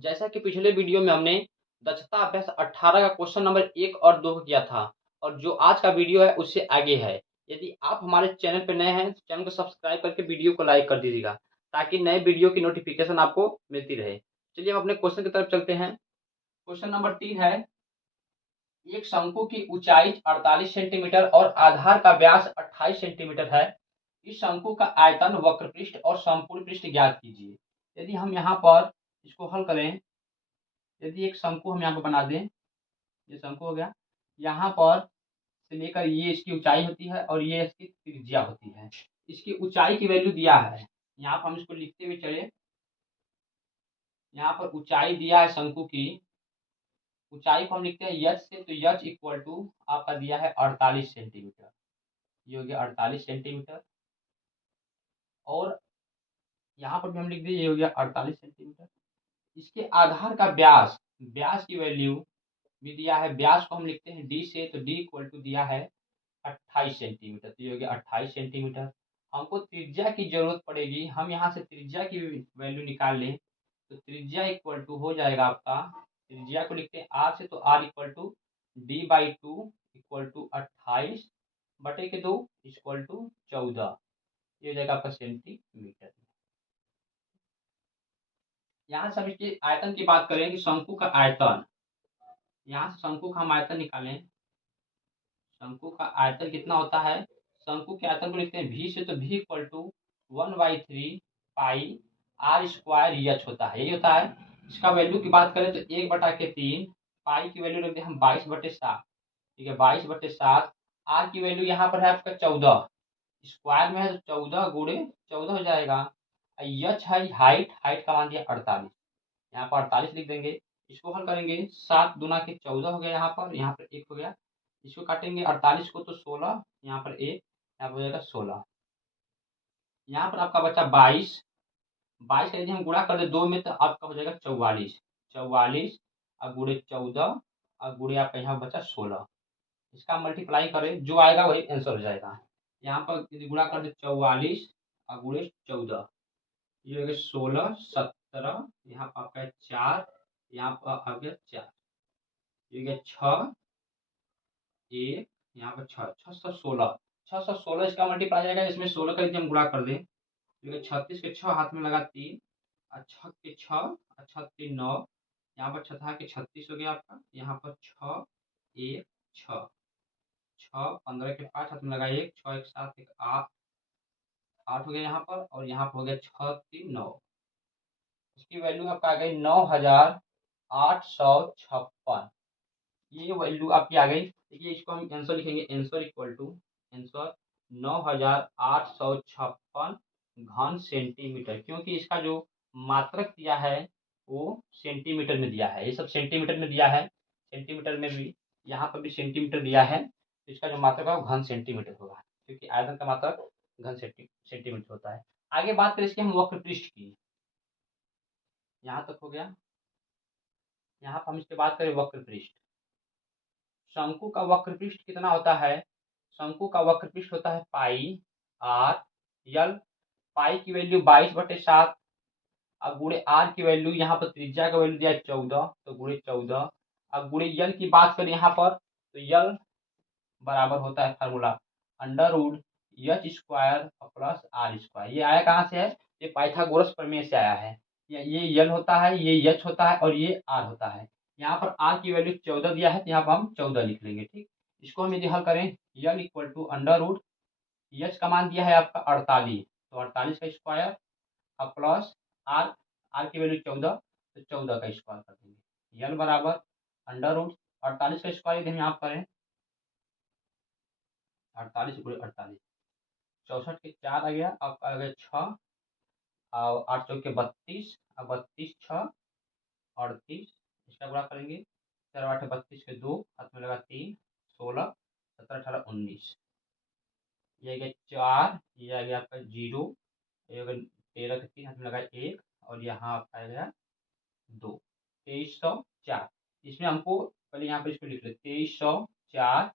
जैसा कि पिछले वीडियो में हमने दक्षता अभ्यास 18 का क्वेश्चन नंबर 1 और 2 किया था और जो आज का वीडियो है उससे आगे है। यदि आप हमारे चैनल पर नए हैं तो चैनल को सब्सक्राइब करके वीडियो को लाइक कर दीजिएगा ताकि नए वीडियो की नोटिफिकेशन आपको मिलती रहे। चलिए हम अपने क्वेश्चन की तरफ चलते हैं। क्वेश्चन नंबर 3 है, एक शंकु की ऊंचाई 48 सेंटीमीटर और आधार का व्यास 28 सेंटीमीटर है। इस शंकु का आयतन, वक्रपृष्ठ और संपूर्ण पृष्ठ ज्ञात कीजिए। यदि हम यहाँ पर इसको हल करें, यदि एक शंकु हम यहाँ पर बना दें, ये शंकु हो गया, यहाँ पर से लेकर ये इसकी ऊंचाई होती है और ये इसकी त्रिज्या होती है। इसकी ऊंचाई की वैल्यू दिया है, यहाँ पर हम इसको लिखते हुए चले। यहाँ पर ऊंचाई दिया है शंकु की, ऊंचाई को हम लिखते हैं यच से, तो यच इक्वल टू आपका दिया है 48 सेंटीमीटर। ये हो गया 48 सेंटीमीटर। और यहाँ पर भी हम लिख दिए, ये हो गया 48 सेंटीमीटर। इसके आधार का व्यास, व्यास की वैल्यू भी दिया है, व्यास को हम लिखते हैं डी से, तो डी इक्वल टू दिया है 28 सेंटीमीटर, तो ये हो गया 28 सेंटीमीटर। हमको त्रिज्या की जरूरत पड़ेगी, हम यहाँ से त्रिज्या की वैल्यू निकाल लें, तो त्रिज्या इक्वल टू हो जाएगा आपका, त्रिज्या को लिखते हैं आर से, तो R equal to D by two equal to 28 बटे के 2 इक्वल टू 14, ये हो जाएगा आपका सेंटीमीटर। यहाँ से हम इसके आयतन की बात करें कि शंकु का आयतन, यहाँ से शंकु का हम आयतन निकालें, शंकु का आयतन कितना होता है, शंकु के आयतन को लिखते हैं v से, तो v equal to 1/3 pi R square H होता है, यही होता है। इसका वैल्यू की बात करें तो 1/3, पाई की वैल्यू रखते हैं हम 22/7, ठीक है, 22/7। आर की वैल्यू यहाँ पर है आपका 14, स्क्वायर में है तो 14 गुणे 14 हो जाएगा। एच है हाइट, हाइट का मान दिया 48, यहाँ पर 48 लिख देंगे। इसको हल करेंगे, 7 दूना के 14 हो गया, यहाँ पर 1 हो गया। इसको काटेंगे 48 को तो 16, यहाँ पर 1, यहाँ पर हो जाएगा 16। यहाँ पर आपका बचा 22, 22 का यदि हम गुणा कर दे 2 में तो आपका हो जाएगा 44, 44 और गुणे 14 और गुणे आपका यहाँ बचा 16। इसका मल्टीप्लाई करें, जो आएगा वही आंसर हो जाएगा। यहाँ पर यदि गुणा कर दे 44 और गुणे 14, ये हो गया 16, 17, यहाँ पर आपका 4, यहाँ पर आ गया 4, ये गया 6, 1, यहाँ पर 6, 616, 616 इसका मल्टीप्लाई जाएगा, इसमें 16 का यदि हम गुणा कर दें, ये गया 36 के 6 हाथ में लगा 3, और 6 के 6 और 6 के 9, यहाँ पर 6 के 36 हो गया आपका, यहाँ पर 6, 1, 6, 6, 15 के 5 हाथ में लगा 1, 6 1 7 1 8, 8 हो गया यहाँ पर, और यहाँ पर हो गया 6 3 9। इसकी वैल्यू आपका आ गई 9856, ये वैल्यू आपकी आ गई। देखिए इसको हम आंसर लिखेंगे, आंसर इक्वल टू आंसर 9856 घन सेंटीमीटर, क्योंकि इसका जो मात्रक दिया है वो सेंटीमीटर में दिया है, ये सब सेंटीमीटर में दिया है, सेंटीमीटर में भी, यहाँ पर भी सेंटीमीटर दिया है, तो इसका जो मात्रक है वो घन सेंटीमीटर होगा, क्योंकि आयतन का मात्रक घन सेंटीमीटर होता है। आगे बात करें इसके हम वक्रपृष्ठ की, यहाँ तक हो गया। यहाँ पर हम इसके बात करें वक्रपृष्ठ, शंकु का वक्रपृष्ठ कितना होता है, शंकु का वक्रपृष्ठ होता है पाई आर यल, पाई की वैल्यू 22/7, अब गुणे आर की वैल्यू, यहाँ पर त्रिज्या का वैल्यू दिया है 14, तो गुणे 14, अब गुणे यल की बात करें यहाँ पर, तो यल बराबर होता है formula under root H square plus R square. ये आया कहाँ से है, ये पाइथागोरस प्रमेय से आया है। ये यल होता है, ये एच होता है और ये आर होता है। यहाँ पर आर की वैल्यू 14 दिया है, तो यहाँ पर हम 14 लिख लेंगे, ठीक। इसको हम यदि हल करें, L equal to under root H का मान दिया है आपका 48, तो 48 का स्क्वायर और प्लस आर, आर की वैल्यू 14, तो 14 का स्क्वायर कर देंगे। यल बराबर अंडर रूट 48 का स्क्वायर यदि हम यहाँ करें, 48 गुणे 48, 64 के 4 आ गया, अब आ गया 6 और 8 चौके 32, अब 32 6 38, इसका गुणा करेंगे, 4 8 32 के 2 हाथ में लगा 3, 16 17 18 19, ये आ गया 4, ये आ गया आपका 0, ये आ गया 13 के 3 हाथ में लगा 1, और यहाँ आपका आ गया 2, 2304। इसमें हमको पहले यहाँ पे इसको लिख ले, 2304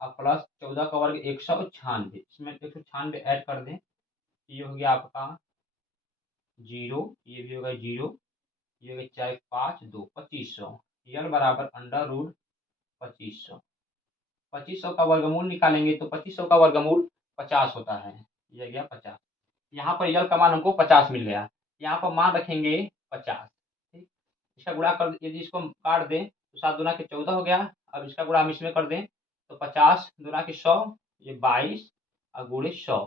और प्लस 14 का वर्ग 196, इसमें 196 ऐड कर दें, ये हो गया आपका 0, ये भी होगा 0, ये हो गया 4 5 2 2500। यल बराबर अंडर रूट 2500। 2500 का वर्गमूल निकालेंगे तो 2500 का वर्गमूल 50 होता है। ये गया 50। यहाँ पर यल का मान हमको 50 मिल गया। यहाँ पर मान रखेंगे 50। ठीक, इसका गुणा कर, यदि इसको हम काट दें तो 7 दूना के 14 हो गया। अब इसका गुणा हम इसमें कर दें तो 50 दूना के 100, ये 22 और गुणे 100।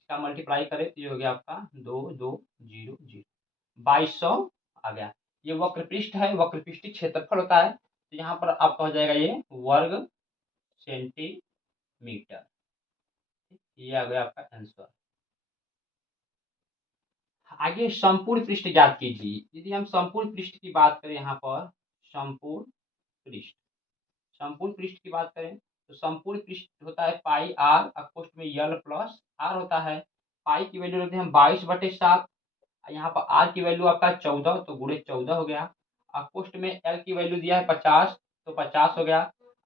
इसका मल्टीप्लाई करें तो ये हो गया आपका 2200, 2200 आ गया। ये वक्र पृष्ठ है, वक्र पृष्ठीय क्षेत्रफल होता है, तो यहाँ पर आपका हो जाएगा ये वर्ग सेंटीमीटर। ये आ गया आपका आंसर। आगे संपूर्ण पृष्ठ ज्ञात कीजिए। यदि हम संपूर्ण पृष्ठ की बात करें, यहाँ पर संपूर्ण पृष्ठ, संपूर्ण पृष्ठ की बात करें तो संपूर्ण पृष्ठ होता है पाई आर, अकोष्ठ में यल प्लस आर होता है। पाई की वैल्यू रखते हैं 22/7, यहाँ पर आर की वैल्यू आपका 14, तो गुणे 14 हो गया। अकोष्ठ में एल की वैल्यू दिया है 50, तो 50 हो गया,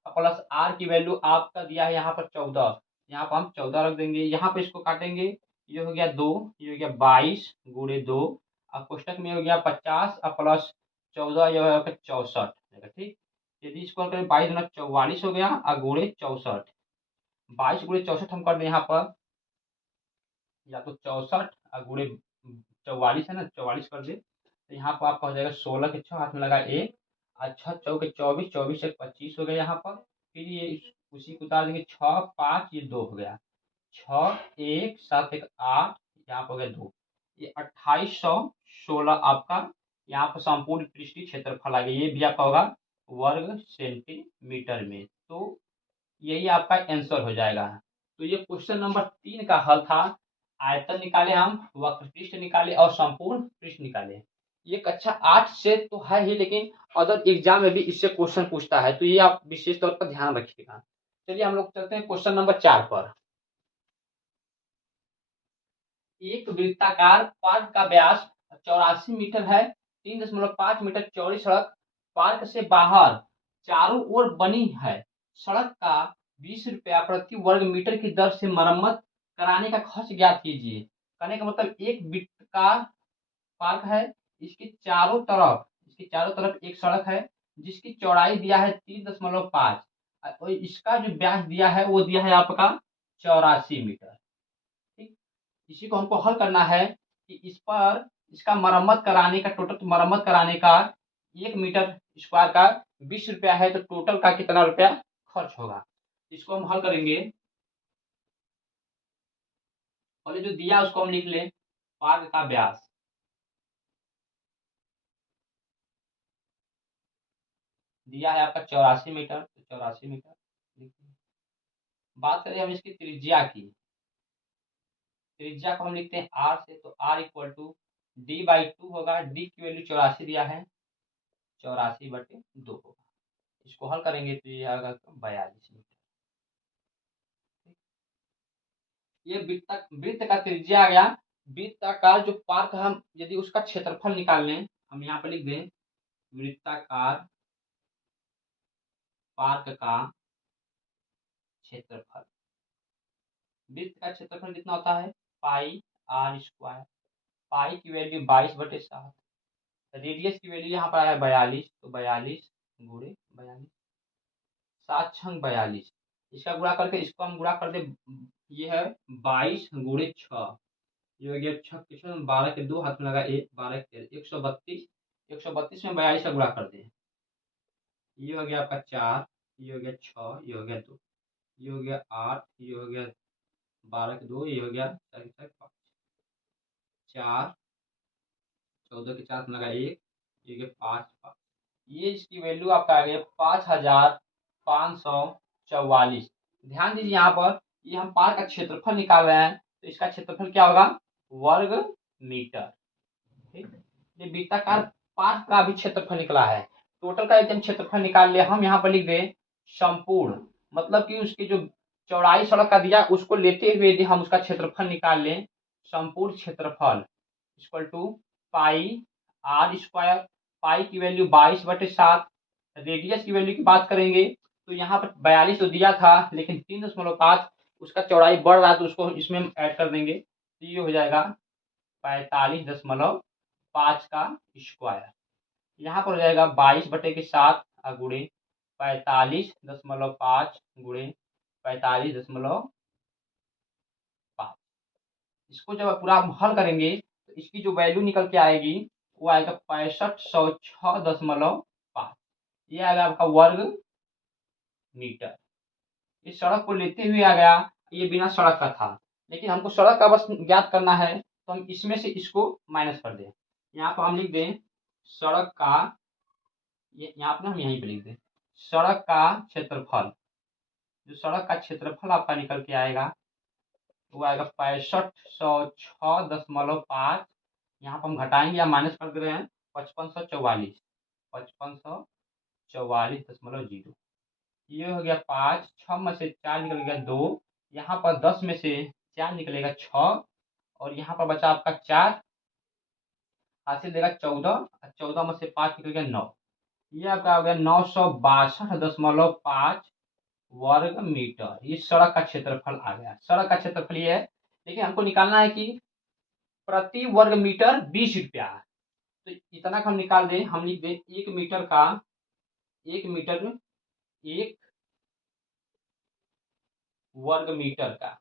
प्लस आर की वैल्यू आपका दिया है यहाँ पर 14, यहाँ पर हम 14 रख देंगे। यहाँ पे इसको काटेंगे, ये हो गया 2, ये हो गया 22 गुणे 2, और कोष्टक में हो गया 50 और प्लस 14, ये हो गया 64। ठीक, यदि इसको करें 22 गुना 44 हो गया और गुणे 64। 22 गुणे 64 हम कर दें यहाँ पर, या तो 64 और गुणे 44 है ना, 44 कर दे तो यहाँ पर आपका हो जाएगा 16 के 6 हाथ में लगा 1, अच्छा 4 के 24, 24 से 25 हो गया यहाँ पर। फिर ये उसी को उतार देंगे, 6 5 ये 2 हो गया, 6 1 7 1 8, यहाँ पर हो गया 2, ये 2816 आपका यहाँ पर संपूर्ण पृष्ठीय क्षेत्रफल आ गया। ये भी आपका होगा वर्ग सेंटीमीटर में। तो यही आपका आंसर हो जाएगा। तो ये क्वेश्चन नंबर 3 का हल था। आयतन निकाले हम, वक्र पृष्ठ निकाले और संपूर्ण पृष्ठ निकाले। ये कक्षा 8 से तो है ही, लेकिन अदर एग्जाम में भी इससे क्वेश्चन पूछता है, तो ये आप विशेष तौर पर ध्यान रखिएगा। चलिए हम लोग चलते हैं क्वेश्चन नंबर 4 पर। एक वृत्ताकार पार्क का व्यास 84 मीटर है। 3.5 मीटर चौड़ी सड़क पार्क से बाहर चारों ओर बनी है। सड़क का 20 रुपया प्रति वर्ग मीटर की दर से मरम्मत कराने का खर्च ज्ञात कीजिए। कहने का मतलब एक वृत्ताकार पार्क है, इसके चारों तरफ एक सड़क है जिसकी चौड़ाई दिया है 3.5 और इसका जो व्यास दिया है वो दिया है आपका 84 मीटर। ठीक, इसी को हमको हल करना है कि इस पर इसका मरम्मत कराने का, टोटल मरम्मत कराने का 1 मीटर स्क्वायर का 20 रुपया है, तो टोटल का कितना रुपया खर्च होगा। इसको हम हल करेंगे। पहले जो दिया उसको हम लिख लें, पार्क का व्यास दिया है आपका 84 मीटर, तो 84 मीटर। बात करें हम इसकी त्रिज्या की, त्रिज्या को हम लिखते हैं आर से, तो आर इक्वल टू D/2 होगा। डी की वैल्यू 84 दिया है, 84/2 होगा। इसको हल करेंगे तो ये आएगा 42 मीटर। ये वृत्त का त्रिज्या आ गया। वृत्ताकार जो पार्क हम यदि उसका क्षेत्रफल निकाल लें, हम यहाँ पर लिख दें वृत्ताकार पार्क का क्षेत्रफल। वृत्त का क्षेत्रफल कितना होता है, पाई आर स्क्वायर। पाई की वैल्यू 22/7, रेडियस की वैल्यू यहाँ पर आया 42, तो 42 गुणे 42, 7 छंग 42। इसका गुणा करके इसको हम गुणा कर दे, ये है 22 गुणे 6, ये हो गया 6 12 के 2 हाथ में लगा 1, 12 के 132, 132 में 42 का गुणा कर दे, ये हो गया आपका 4, ये हो गया 6, ये हो गया 2, ये हो गया 8, ये हो गया 12 के 2, ये हो गया 4 के 4 4, 14 के 4 में लगा 1, ये हो गया 5, ये इसकी वैल्यू आपका आ गया 5544। ध्यान दीजिए यहाँ पर, ये हम पार्क का क्षेत्रफल निकाल रहे हैं, तो इसका क्षेत्रफल क्या होगा, वर्ग मीटर। ठीक, ये वृत्ताकार पार्क का भी क्षेत्रफल निकला है। टोटल का यदि हम क्षेत्रफल निकाल ले, हम यहाँ पर लिख दें संपूर्ण, मतलब कि उसकी जो चौड़ाई सड़क का दिया उसको लेते हुए यदि हम उसका क्षेत्रफल निकाल लें, संपूर्ण क्षेत्रफल equal to pi R square. Pi की वैल्यू 22/7, रेडियस की वैल्यू की बात करेंगे तो यहाँ पर 42 तो दिया था, लेकिन 3.5 उसका चौड़ाई बढ़ रहा है, तो उसको इसमें हम ऐड कर देंगे, तो ये हो जाएगा 45.5 5 का स्क्वायर। यहाँ पर हो जाएगा 22/7 गुणे 45.5 गुणे 45.5। इसको जब पूरा हम हल करेंगे तो इसकी जो वैल्यू निकल के आएगी वो आएगा 6506.5। ये आएगा आपका वर्ग मीटर। इस सड़क को लेते हुए आ गया, ये बिना सड़क का था, लेकिन हमको सड़क का बस ज्ञात करना है, तो हम इसमें से इसको माइनस कर दें। यहाँ पर हम लिख दें सड़क का, ये यहाँ पर हम यहीं पे लिख दें सड़क का क्षेत्रफल। जो सड़क का क्षेत्रफल आपका निकल के आएगा वो आएगा 6506.5। यहाँ पर हम घटाएंगे या माइनस कर दे रहे हैं 5544, 5544.0। ये हो गया 5, 6 में से 4 निकल गया 2, यहाँ पर 10 में से 4 निकलेगा 6, और यहाँ पर बचा आपका 4, हासिल देगा 14, 14 में से 5 निकल गया 9। ये आपका हो गया 962.5 वर्ग मीटर। ये सड़क का क्षेत्रफल आ गया। सड़क का क्षेत्रफल ये है, लेकिन हमको निकालना है कि प्रति वर्ग मीटर 20 रुपया। तो इतना का हम निकाल दें, हम लिख दें 1 मीटर का, 1 मीटर, 1 वर्ग मीटर का,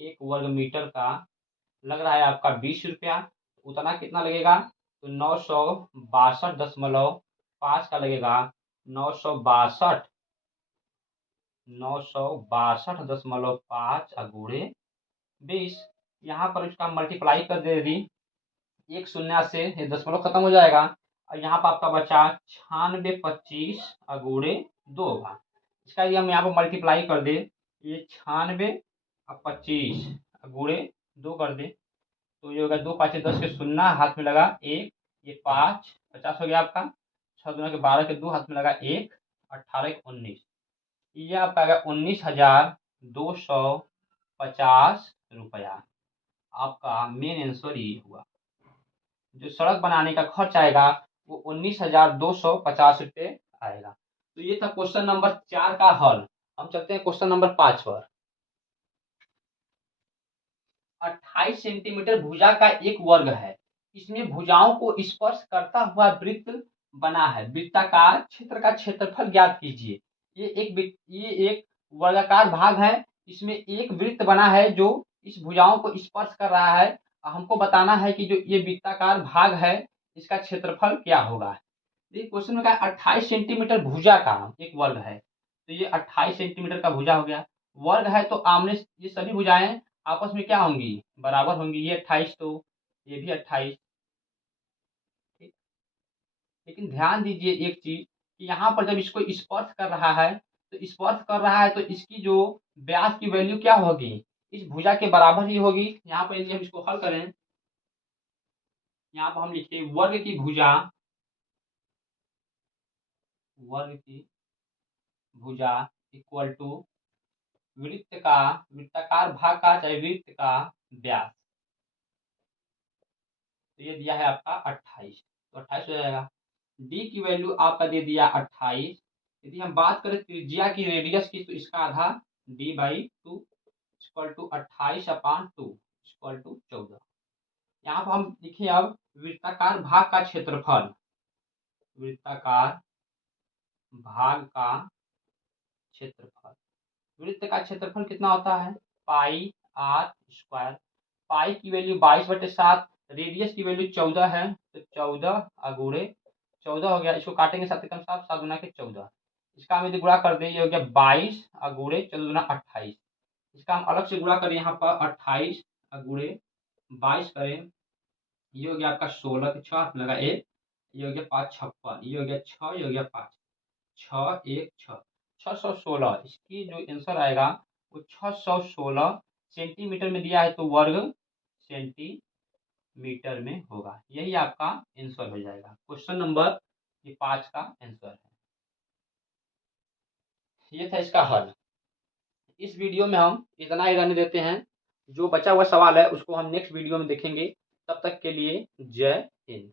1 वर्ग मीटर का लग रहा है आपका 20 रुपया। उतना कितना लगेगा, तो 962.5 का लगेगा 962.5 गुणे 20। यहाँ पर इसका मल्टीप्लाई कर दे, यदि एक शून्य से ये दशमलव खत्म हो जाएगा, और यहाँ पर आपका बचा 9625 गुणे 2 होगा। इसका यदि हम यहाँ पर मल्टीप्लाई कर दे, ये 96 और 25 गुणे 2 कर दे, तो ये होगा 2 5 10 के शून्य, हाथ में लगा 1, ये 5 50 हो गया आपका, 6 दूना के 12 के 2, हाथ में लगा 1, 18 के 19। ये आपका आएगा 19,250 रुपया। आपका मेन आंसर ये हुआ। जो सड़क बनाने का खर्च आएगा वो 19,250 रुपये आएगा। तो ये था क्वेश्चन नंबर 4 का हल। हम चलते हैं क्वेश्चन नंबर 5 पर। 28 सेंटीमीटर भुजा का एक वर्ग है। इसमें भुजाओं को स्पर्श करता हुआ वृत्त बना है। वृत्ताकार क्षेत्र का क्षेत्रफल ज्ञात कीजिए। ये एक वर्गाकार भाग है। इसमें एक वृत्त बना है जो इस भुजाओं को स्पर्श कर रहा है। हमको बताना है कि जो ये वृत्ताकार भाग है इसका क्षेत्रफल क्या होगा। क्वेश्चन में कहा 28 सेंटीमीटर भुजा का एक वर्ग है, तो ये 28 सेंटीमीटर का भुजा हो गया। वर्ग है तो आमने ये सभी भुजाएं आपस में क्या होंगी, बराबर होंगी। ये 28 तो ये भी 28। लेकिन ध्यान दीजिए एक चीज कि यहाँ पर जब इसको स्पर्श कर रहा है, तो स्पर्श कर रहा है तो इसकी जो व्यास की वैल्यू क्या होगी, इस भुजा के बराबर ही होगी। यहाँ पर यदि हम इसको हल करें, यहाँ पर हम लिखते हैं वर्ग की भुजा, वर्ग की भुजा इक्वल टू वृत्ताकार भाग का चाहे वृत्त का व्यास। तो ये दिया है आपका 28, तो 28 हो जाएगा। डी की वैल्यू आपका दे दिया 28। यदि हम बात करें त्रिज्या की, रेडियस की, तो इसका आधा d/2 equal to 28/2 equal to 14। यहाँ पर हम लिखे अब वृत्ताकार भाग का क्षेत्रफल। वृत्ताकार भाग का क्षेत्रफल, वृत्त का क्षेत्रफल कितना होता है, पाई आर स्क्वायर। पाई की वैल्यू 22/7, रेडियस की वैल्यू 14 है, तो 14 गुणे 14 हो गया। इसको काटेंगे 7 कम 7, 7 गुना के 14। इसका हम यदि गुणा कर दें, ये हो गया 22 गुणे 14 गुना 28। इसका हम अलग से गुणा करें, यहाँ पर 28 गुणे 22 करें, ये हो गया आपका 16 के 6 हाथ में लगा 1, ये हो गया 5 56, ये हो गया 6, ये हो गया 5, 6 1 6, 616। इसकी जो आंसर आएगा वो 616 सेंटीमीटर में दिया है, तो वर्ग सेंटीमीटर में होगा। यही आपका आंसर हो जाएगा। क्वेश्चन नंबर 5 का आंसर है। ये था इसका हल। इस वीडियो में हम इतना ही रहने देते हैं। जो बचा हुआ सवाल है उसको हम नेक्स्ट वीडियो में देखेंगे। तब तक के लिए जय हिंद।